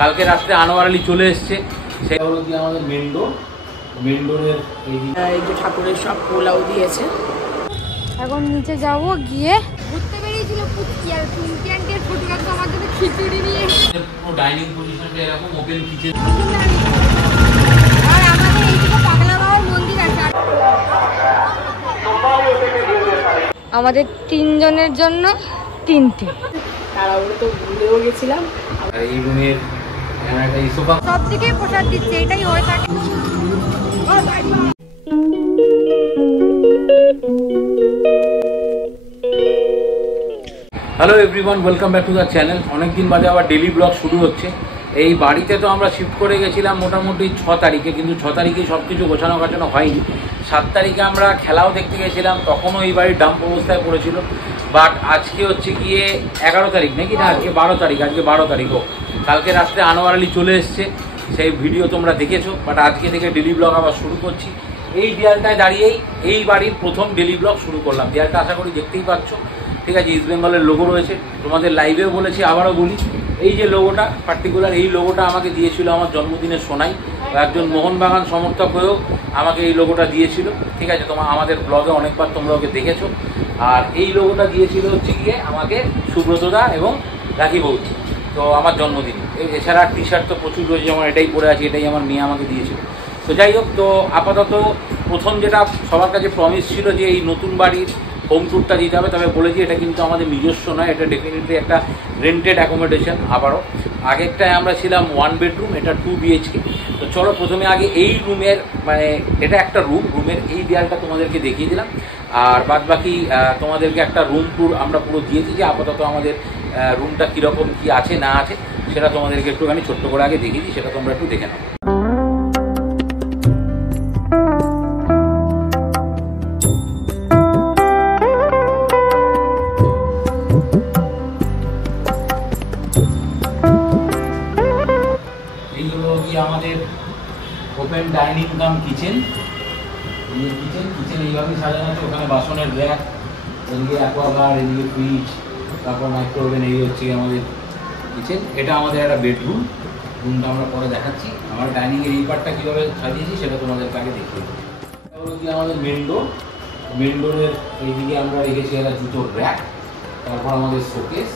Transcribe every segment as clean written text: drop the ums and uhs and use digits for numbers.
কালকে রাত্রে আনোয়ার আলী চলে এসছে। সেটা হলো কি আমাদের মেন ডোরের এই যে ঠাকুরের সব পোলাও দিয়েছে। এখন নিচে যাব, গিয়ে ঘুরতে বেরিয়েছিল পুচকি আর পিঙ্কি আন্টির ফটোগ্রাফ আমার জন্য খিচুড়ি নিয়ে। পুরো ডাইনিং পজিশনটা এরকম ওপেন কিচেন। আর আমাদের এইদিকে পাগলা বাবার মন্দির আছে। আমাদের তিনজনের জন্য তিনটে। তাড়াহুড়ো তো ভুলেও গেছিলাম। আর এই রুমের এই সোফা সব দিকে প্রসাদ দিচ্ছে, এটাই হয়ে থাকে। Hello everyone, welcome back to the channel. অনেকদিন বাদে আবার ডেলি ব্লগ শুরু হচ্ছে। এই বাড়িতে তো আমরা শিফট করে গেছিলাম মোটামুটি 6 তারিখে, কিন্তু 6 তারিখে সব কিছু গোছানো গাছানো হয়নি। 7 তারিখে আমরা খেলাও দেখতে গেছিলাম, তখনও এই বাড়ির ডাম্প অবস্থায় পড়েছিল। বাট আজকে হচ্ছে গিয়ে 11 তারিখ নাকি না, আজকে 12 তারিখ। আজকে 12 তারিখও কালকে রাত্রে আনোয়ার আলী চলে এসছে, সেই ভিডিও তোমরা দেখেছো। বাট আজকে থেকে ডেলি ব্লগ আবার শুরু করছি। এই দেয়ালটায় দাঁড়িয়েই এই বাড়ির প্রথম ডেলি ব্লগ শুরু করলাম। দেয়ালটা আশা করি দেখতেই পাচ্ছ, ঠিক আছে। ইস্ট বেঙ্গলের লোগো রয়েছে, তোমাদের লাইভেও বলেছি, আবারও বলি। এই যে লোগোটা পার্টিকুলার, এই লোগোটা আমাকে দিয়েছিল আমার জন্মদিনের সোনাই। একজন মোহনবাগান সমর্থক হয়েও আমাকে এই লোগোটা দিয়েছিল, ঠিক আছে। আমাদের ব্লগে অনেকবার তোমরা ওকে দেখেছো। আর এই লোগোটা দিয়েছিল হচ্ছে গিয়ে আমাকে সুব্রতদা এবং রাখি বৌদি, তো আমার জন্মদিনে। এছাড়া টি শার্ট তো প্রচুর রয়েছে, যেমন এটাই পরে আছি, এটাই আমার মেয়ে আমাকে দিয়েছিল। তো যাই হোক, তো আপাতত প্রথম যেটা সবার কাছে প্রমিস ছিল যে এই নতুন বাড়ির হোম ট্যুরটা দিতে হবে, তবে বলেছি এটা কিন্তু আমাদের নিজস্ব নয়, এটা ডেফিনেটলি একটা রেন্টেড অ্যাকোমোডেশন। আবারও আগেরটায় আমরা ছিলাম 1 বেডরুম, এটা 2 BHK। তো চলো প্রথমে আগে এই রুমের, মানে এটা একটা রুমের এই দেয়ালটা তোমাদেরকে দেখিয়ে দিলাম। আর বাদ বাকি তোমাদেরকে একটা রুম ট্যুর আমরা পুরো দিয়েছি, যে আপাতত আমাদের রুমটা কীরকম কী আছে না আছে সেটা তোমাদেরকে একটুখানি ছোট্ট করে আগে দেখিয়ে দিই, সেটা তোমরা একটু দেখে নাও। আমাদের ওপেন ডাইনিং কাম কিচেন। কিচেন এইভাবেই সাজানো আছে। ওখানে বাসনের র্যাক, এদিকে অ্যাকোয়াগার্ড, এদিকে ফ্রিজ, তারপর মাইক্রোওভেন। এই হচ্ছে আমাদের কিচেন। এটা আমাদের একটা বেডরুমটা আমরা পরে দেখাচ্ছি। আমার ডাইনিংয়ের এই পার্টটা কীভাবে সাজিয়েছি সেটা তোমাদের আগে দেখিয়ে দেবো। এটা হলো কি আমাদের মেন ডোরের এইদিকে আমরা রেখেছি একটা জুতোর র্যাক। তারপর আমাদের শোকেস,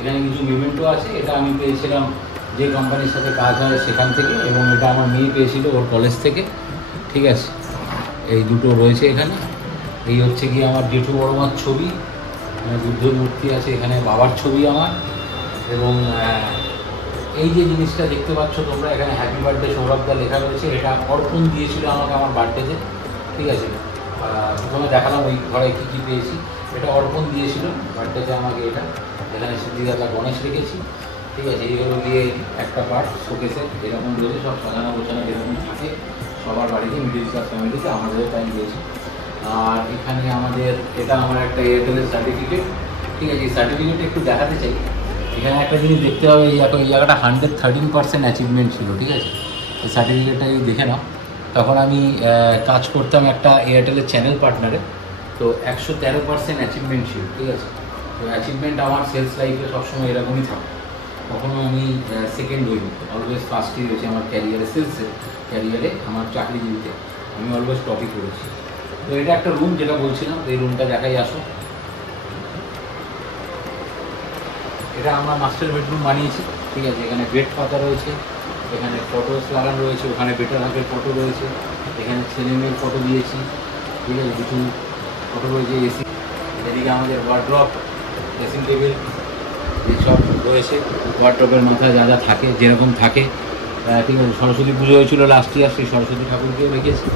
এখানে কিছু মেমেন্টো আছে। এটা আমি পেয়েছিলাম যে কোম্পানির সাথে কাজ হয় সেখান থেকে, এবং এটা আমার মেয়ে পেয়েছিল ওর কলেজ থেকে, ঠিক আছে। এই দুটো রয়েছে এখানে। এই হচ্ছে কি আমার জেঠু বড়মার ছবি, বুদ্ধের মূর্তি আছে এখানে, বাবার ছবি আমার। এবং এই যে জিনিসটা দেখতে পাচ্ছ তোমরা, এখানে হ্যাপি বার্থডে সৌরভদা লেখা রয়েছে। এটা অর্পণ দিয়েছিল আমাকে আমার বার্থডেতে, ঠিক আছে। প্রথমে দেখালাম ওই ঘরে কী কী পেয়েছি। এটা অর্পণ দিয়েছিল বার্থডেতে আমাকে। এটা এখানে সিদ্ধিদাতা গণেশ রেখেছি, ঠিক আছে। এইগুলো দিয়ে একটা পার্ট শোকেসে এরকম রয়েছে, সব সাজানো গোছানো যেরকম থাকে সবার বাড়িতে, মিডিল ক্লাস ফ্যামিলিতে, আমাদেরও তাই দিয়েছে। আর এখানে আমাদের এটা আমার একটা এয়ারটেলের সার্টিফিকেট, ঠিক আছে। এই সার্টিফিকেটটা একটু দেখাতে চাই। এখানে একটা জিনিস দেখতে হবে, এই জায়গাটা 113% অ্যাচিভমেন্ট ছিল, ঠিক আছে। এই সার্টিফিকেটটা দেখে নাও। তখন আমি কাজ করতাম একটা এয়ারটেলের চ্যানেল পার্টনারে, তো 113% অ্যাচিভমেন্ট ছিল, ঠিক আছে। তো অ্যাচিভমেন্ট আমার সেলস লাইফে সবসময় এরকমই থাকে। কখনো আমি সেকেন্ড হইনি, অলওয়েজ ফার্স্টই রয়েছে আমার ক্যারিয়ারে, সেলসের ক্যারিয়ারে, আমার চাকরিজীবীতে আমি অলওয়েজ টপই করেছি। তো এটা একটা রুম, যেটা বলছিলাম, এই রুমটা দেখাই আসো। এটা আমরা মাস্টার বেডরুম বানিয়েছি, ঠিক আছে। এখানে বেড পাতা রয়েছে, এখানে ফটোস লাগানো রয়েছে, ওখানে বেটার হাফের ফটো রয়েছে, এখানে ছেলে মেয়ের ফটো দিয়েছি, ঠিক আছে। কিছু ফটো রয়েছে। এসি, এদিকে আমাদের ওয়ার্ড্রপ, ড্রেসিং টেবিল এইসব রয়েছে। ওয়ার্ড্রপের মাথায় যা যা থাকে যেরকম থাকে, ঠিক আছে। সরস্বতী পুজো হয়েছিল লাস্ট ইয়ার, সেই সরস্বতী ঠাকুরকেও রেখেছি।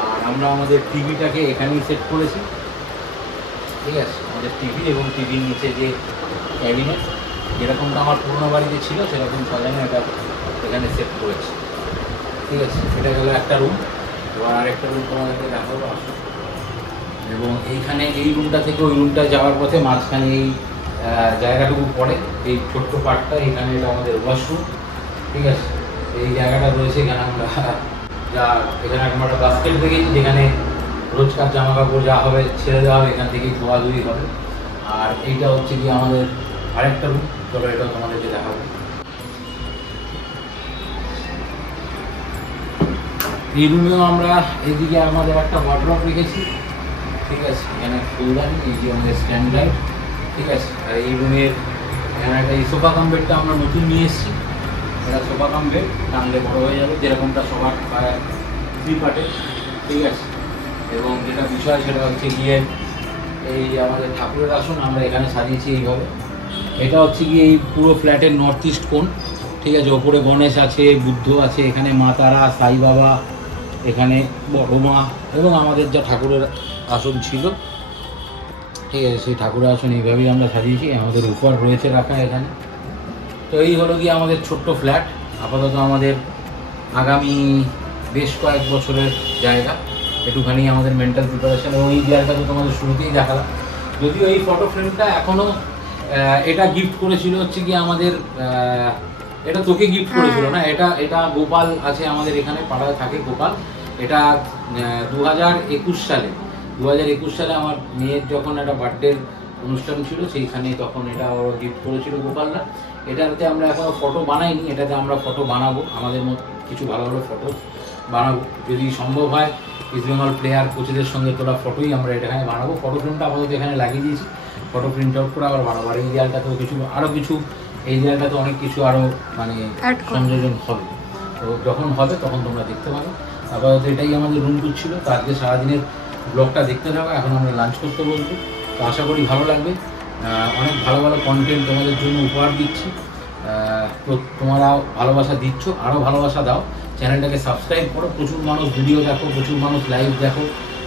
আর আমরা আমাদের টিভিটাকে এখানেই সেট করেছি, ঠিক আছে। আমাদের টিভি এবং টিভির নিচে যে ক্যাবিনেট, যেরকমটা আমার পুরোনো বাড়িতে ছিল সেরকম সাজানো এটা এখানে সেট করেছি, ঠিক আছে। এটা গেল একটা রুম। এবার আরেকটা রুম তোমাদেরকে দেখাবো, আসো। এবং এইখানে এই রুমটা থেকে ওই রুমটা যাওয়ার পথে মাঝখানে এই জায়গাটুকু পড়ে, এই ছোট্ট পার্টটা, এখানে এটা আমাদের ওয়াশরুম, ঠিক আছে। এই জায়গাটা রয়েছে, এখানে আমরা এখানে আমরা বাস্কেট দেখেছি, যেখানে রোজকার জামা কাপড় যা হবে ছেড়ে দেওয়া হবে, এখান থেকেই ধোয়াধুয়ি হবে। আর এইটা হচ্ছে কি আমাদের আরেকটা রুম, চলো এটাও তোমাদেরকে দেখাবো। এই রুমেও আমরা এদিকে আমাদের একটা ওয়ার্ড্রপ রেখেছি, ঠিক আছে, এখানে ফুলদানি, এই যে আমাদের স্ট্যান্ড লাইট, ঠিক আছে। আর এই রুমের এখানে একটা এই সোফা কাম বেডটা আমরা নতুন নিয়ে এসেছি, এটা সোফা কাম বেড, টানলে বড় হয়ে যাবে, যেরকমটা সবার 3 পার্টে, ঠিক আছে। এবং যেটা বিষয় সেটা হচ্ছে গিয়ে এই আমাদের ঠাকুরের আসন আমরা এখানে সাজিয়েছি এইভাবে। এটা হচ্ছে গিয়ে এই পুরো ফ্ল্যাটের নর্থ ইস্ট কোণ, ঠিক আছে। ওপরে গণেশ আছে, বুদ্ধ আছে, এখানে মা তারা, সাই বাবা, এখানে বড় মা, এবং আমাদের যা ঠাকুরের আসন ছিল, ঠিক আছে, সেই ঠাকুরের আসন এইভাবেই আমরা সাজিয়েছি। আমাদের উপহার রয়েছে রাখা এখানে। তো এই হলো গিয়ে আমাদের ছোট্ট ফ্ল্যাট। আপাতত আমাদের আগামী বেশ কয়েক বছরের জায়গা, একটুখানি আমাদের মেন্টাল প্রিপারেশন। এবং এই জায়গাটা তো তোমাদের শুরুতেই দেখালাম, যদিও এই ফটো ফ্রেমটা এখনও এটা গিফট করেছিল হচ্ছে কি আমাদের, এটা তোকে গিফট করেছিল না, এটা গোপাল আছে আমাদের এখানে পাড়ায় থাকে গোপাল। এটা 2021 সালে আমার মেয়ের যখন একটা বার্থডের অনুষ্ঠান ছিল সেইখানে, তখন এটা ওরা গিফট করেছিল গোপালরা। এটাতে আমরা এখনও ফটো বানাইনি, এটাতে আমরা ফটো বানাবো, আমাদের মধ্যে কিছু ভালো ভালো ফটো বানাবো, যদি সম্ভব হয় ইস্ট বেঙ্গল প্লেয়ার কোচেদের সঙ্গে তোলা ফটোই আমরা এখানে বানাবো। ফটো ফ্রেমটা আপাতত এখানে লাগিয়ে দিয়েছি, ফটো প্রিন্ট আউট করে আবার বানাবো। আর এই দেয়ালটাতেও কিছু এই দেয়ালটাতে অনেক কিছু আরও মানে সংযোজন হবে, তো যখন হবে তখন তোমরা দেখতে পাবে। আপাতত এটাই আমাদের রুম টুর ছিল। তো আজকে সারাদিনের ব্লগটা দেখতে থাকো, এখন আমরা লাঞ্চ করতে বলবো। তো আশা করি ভালো লাগবে, অনেক ভালো ভালো কন্টেন্ট তোমাদের জন্য উপহার দিচ্ছি। তো তোমরা ভালোবাসা দিচ্ছ, আরও ভালোবাসা দাও, চ্যানেলটাকে সাবস্ক্রাইব করো, প্রচুর মানুষ ভিডিও দেখো, প্রচুর মানুষ লাইভ দেখো,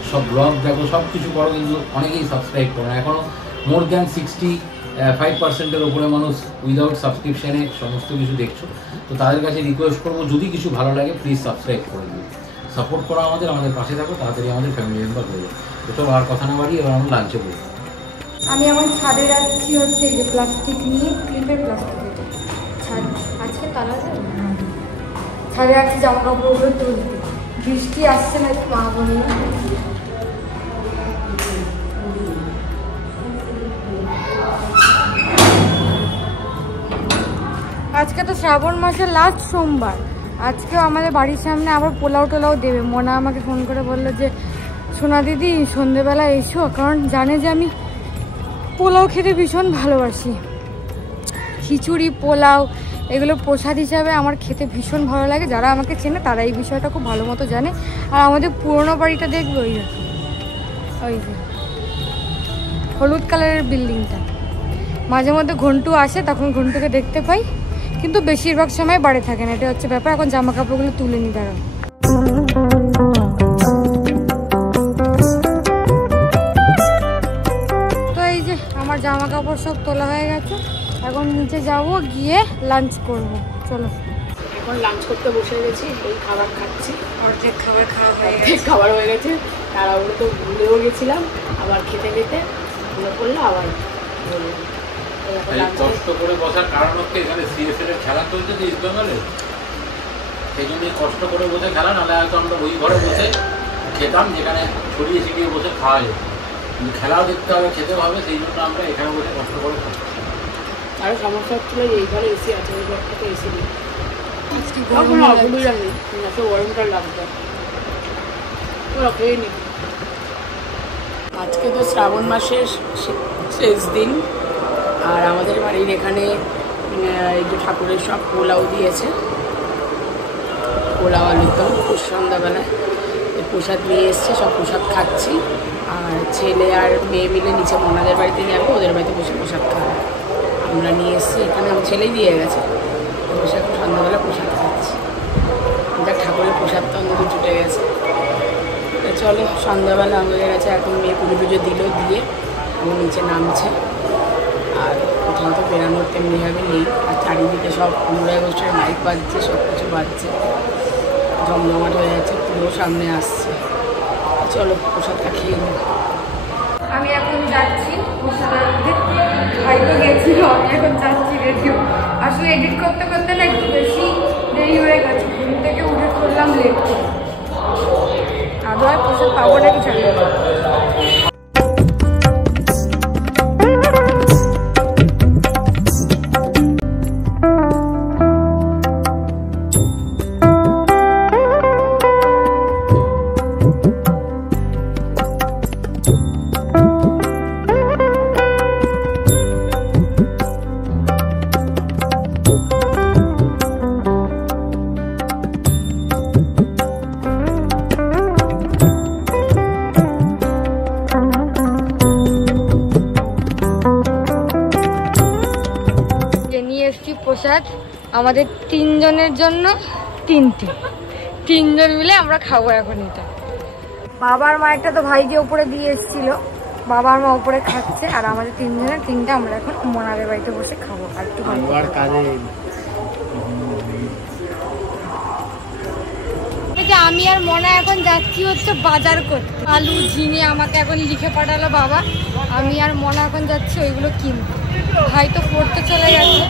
সব ব্লগ দেখো, সব কিছু করো, কিন্তু অনেকেই সাবস্ক্রাইব করো না। এখনও মোর দ্যান 65%-এর ওপরে মানুষ উইদাউট সাবস্ক্রিপশানে সমস্ত কিছু দেখছো। তো তাদের কাছে রিকোয়েস্ট করবো, যদি কিছু ভালো লাগে প্লিজ সাবস্ক্রাইব করে দিও, সাপোর্ট করো আমাদের পাশে থাকো, তাড়াতাড়ি আমাদের ফ্যামিলি মেম্বার হয়ে যাবে। তো চলো আর কথা না বাড়িয়ে এবার আমরা লাঞ্চে বলবো। আমি আমার ছাদে যাচ্ছি হচ্ছে এই যে প্লাস্টিক নিয়ে, ক্লিপের প্লাস্টিক, এটা ছাদ আজকে তালা যাবে, ছাদে যাচ্ছি জামা কাপড়গুলো তুলতে। বৃষ্টি আসছে না, একটু মা বলি আজকে তো শ্রাবণ মাসের লাস্ট সোমবার, আজকেও আমাদের বাড়ির সামনে আবার পোলাও টোলাও দেবে। মোনা আমাকে ফোন করে বললো যে সোনা দিদি সন্ধেবেলা এসো, কারণ জানে যে আমি পোলাও খেতে ভীষণ ভালোবাসি। খিচুড়ি, পোলাও এগুলো প্রসাদ হিসাবে আমার খেতে ভীষণ ভালো লাগে। যারা আমাকে চেনে তারা এই বিষয়টা খুব ভালো মতো জানে। আর আমাদের পুরোনো বাড়িটা দেখবে ওই যে হলুদ কালারের বিল্ডিংটা, মাঝে মধ্যে ঘন্টু আসে, তখন ঘন্টুকে দেখতে পাই, কিন্তু বেশিরভাগ সময় বাড়ি থাকে না, এটা হচ্ছে ব্যাপার। এখন জামা কাপড়গুলো তুলে নি দাঁড়াও। তো এই যে আমার জামা কাপড় সব তোলা হয়ে গেছে, এখন নিচে যাব, গিয়ে লাঞ্চ করব। চলো এখন লাঞ্চ করতে বসে গেছি, এই খাবার খাচ্ছি। অর্ধেক খাবার খাওয়া হয়ে অর্ধেক খাবার হয়ে গেছে, তাড়াহুড়ো তো ভুলেও গেছিলাম, আবার খেতে খেতে মনে পড়লো আবার বললাম। কষ্ট করে বসার কারণ হচ্ছে এখানে সিএসএল এর খেলা চলছে যে ইস্ট বেঙ্গলে, সেই জন্যই কষ্ট করে বসে খেলা, নাহলে হয়তো আমরা ওই ঘরে বসে খেতাম যেখানে ছড়িয়ে ছিটিয়ে বসে খাওয়া যেত, কিন্তু খেলাও দেখতে হবে, খেতেও হবে, সেই জন্য আমরা এখানে বসে কষ্ট করে খাই। আরও সমস্যা হচ্ছিল যে এই ঘরে এসি আছে, ওই ঘরটাতে এসি নেই, আজকে কোনো অসুবিধা নেই, এত গরমটা লাগবে। ওরা খেয়ে নি। আজকে তো শ্রাবণ মাসের শেষ দিন, আর আমাদের বাড়ির এখানে এই যে ঠাকুরের সব পোলাও দিয়েছে, পোলাও আলুর দম সন্ধ্যাবেলায় প্রসাদ নিয়ে এসছে, সব প্রসাদ খাচ্ছি। আর ছেলে আর মেয়ে মিলে নিচে মোনাদের বাড়িতে যাবে, ওদের বাড়িতে বসে প্রসাদ খাবে। আমরা নিয়ে এসছি এখানে, আমার ছেলেই দিয়ে গেছে, বসে এখন সন্ধ্যাবেলা প্রসাদ খাচ্ছি। দেখ ঠাকুরের প্রসাদটা অন্তত জুটে গেছে। চলো সন্ধ্যাবেলা হয়ে গেছে, এখন মেয়ে পুজো পুজো দিয়ে আমার নিচে নামছে। আর কোথাও তো বেরানোর তেমনিভাবে নেই, আর চারিদিকে সব 15 আগস্টের মাইক বাজছে, সব কিছু বাজছে, জমজমাট হয়ে যাচ্ছে, পুরো সামনে আসছে। চলো প্রসাদটা খেয়ে নিই। আমি এখন যাচ্ছি হয়তো গেছিল, আমি এখন যাচ্ছি রেডিও। আসলে এডিট করতে করতে না একটু বেশি দেরি হয়ে গেছে, ঘুম থেকে উঠে করলাম লেট করে, আদৌ আর প্রসাদ পাবো নাকি জানি না। আমাদের 3 জনের জন্য 3টে, 3 জন মিলে আমরা খাবো এখন এটা। বাবার মায়েরটা তো ভাইজি উপরে দিয়ে এসেছিল, বাবার মা উপরে খাচ্ছে, আর আমাদের 3 জনের 3টা আমরা এখন মোনাদের বাড়িতে বসে খাবো। আর একটু আমি আর মনা এখন যাচ্ছি হচ্ছে বাজার করতে। আলু ঝিঙে আমাকে এখন লিখে পাঠালো বাবা, আমি আর মনা এখন যাচ্ছি ওইগুলো কিনতে। ভাই তো পড়তে চলে গেছে।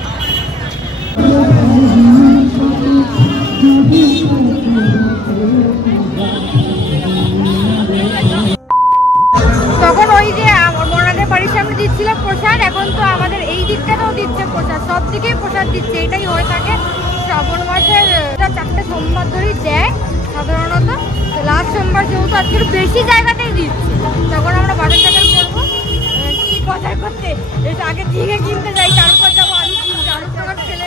তখন ওই যে মনাদের বাড়ির সামনে দিচ্ছিল প্রসাদ, এখন তো আমাদের এই দিকটাতেও দিচ্ছে প্রসাদ, সব দিকেই প্রসাদ দিচ্ছে। এটাই হয়ে থাকে শ্রাবণ মাসের 4টে সোমবার ধরেই দেয় সাধারণত। লাস্ট সোমবার যেহেতু আজকে বেশি জায়গাতেই দিচ্ছে, তখন আমরা বাজার টাজার করবো। কি বাজার করতে এটা আগে ঝিঙে কিনতে যাই, তারপর যাবো আলু কিনতে। আলু টাকা ফেলে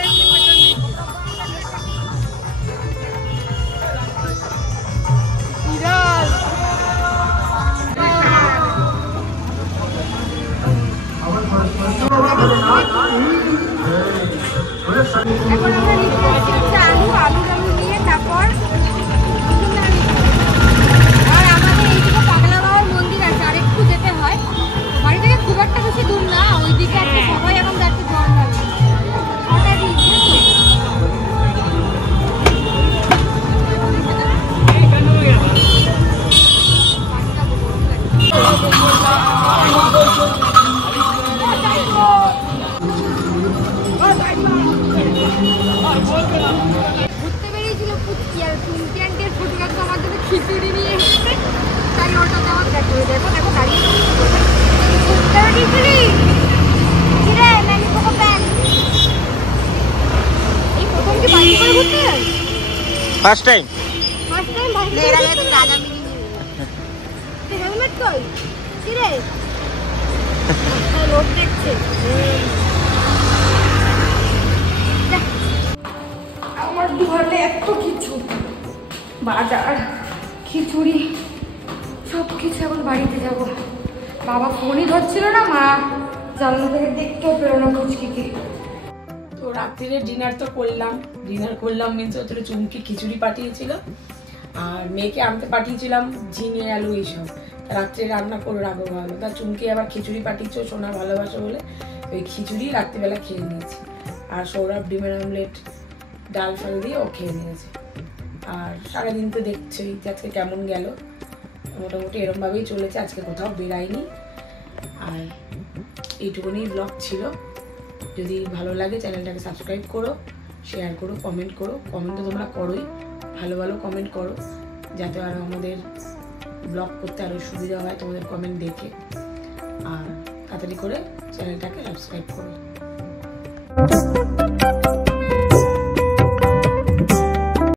এখন আমরা নিচ্ছি আলু নিয়ে, তারপর আর আমাদের এইদিকে পাগলা বাবার মন্দির আছে, আর একটু যেতে হয়। বাড়ি থেকে খুব একটা বেশি দূর না, ওইদিকে একটা সবাই এখন যাচ্ছে জল ঢালতে। ঘুরতে বেরিয়েছিল পুচকি, আর চুমকি আন্টির ফুটকার তো আমার জন্য খিচুড়ি নিয়ে এসেছে, তাই ওটা তো আমার দেখো দেখো দেখো দাঁড়িয়ে খিচুড়ি রে নানি কোকো প্যান। এই প্রথম কি বাইক করে ঘুরতে যাই? ফার্স্ট টাইম বাইক এর আগে তো রাজা মিনি তো হেলমেট কই কি রে লোড দেখছে। আমার ঘরে এত কিছু বাজার খিচুড়ি সব কিছু, এখন বাড়িতে যাব। বাবা ফোনই ধরছিল না, মা জানলা থেকে দেখতেও পেলো না পুচকিকে। তো রাত্রিরে ডিনার করলাম মিন্স হচ্ছে চুমকি খিচুড়ি পাঠিয়েছিল, আর মেয়েকে আনতে পাঠিয়েছিলাম ঝিঙে আলু এইসব। রাত্রে রান্না করে রাখবো ভালো, তা চুমকি আবার খিচুড়ি পাঠিয়েছে সোনা ভালোবাসে বলে, ওই খিচুড়ি রাত্রিবেলা খেয়ে নিয়েছি। আর সৌরভ ডিমের আমলেট ডাল ফাল দিয়ে ও খেয়ে নিয়েছে। আর সারাদিন তো দেখছোই যে আজকে কেমন গেল, মোটামুটি এরমভাবেই চলেছে, আজকে কোথাও বেরাইনি। আর এইটুকুনি ব্লগ ছিল। যদি ভালো লাগে চ্যানেলটাকে সাবস্ক্রাইব করো, শেয়ার করো, কমেন্ট করো। কমেন্ট তো তোমরা করোই, ভালো ভালো কমেন্ট করো, যাতে আরও আমাদের ব্লগ করতে আরও সুবিধা হয় তোমাদের কমেন্ট দেখে। আর তাড়াতাড়ি করে চ্যানেলটাকে সাবস্ক্রাইব করো।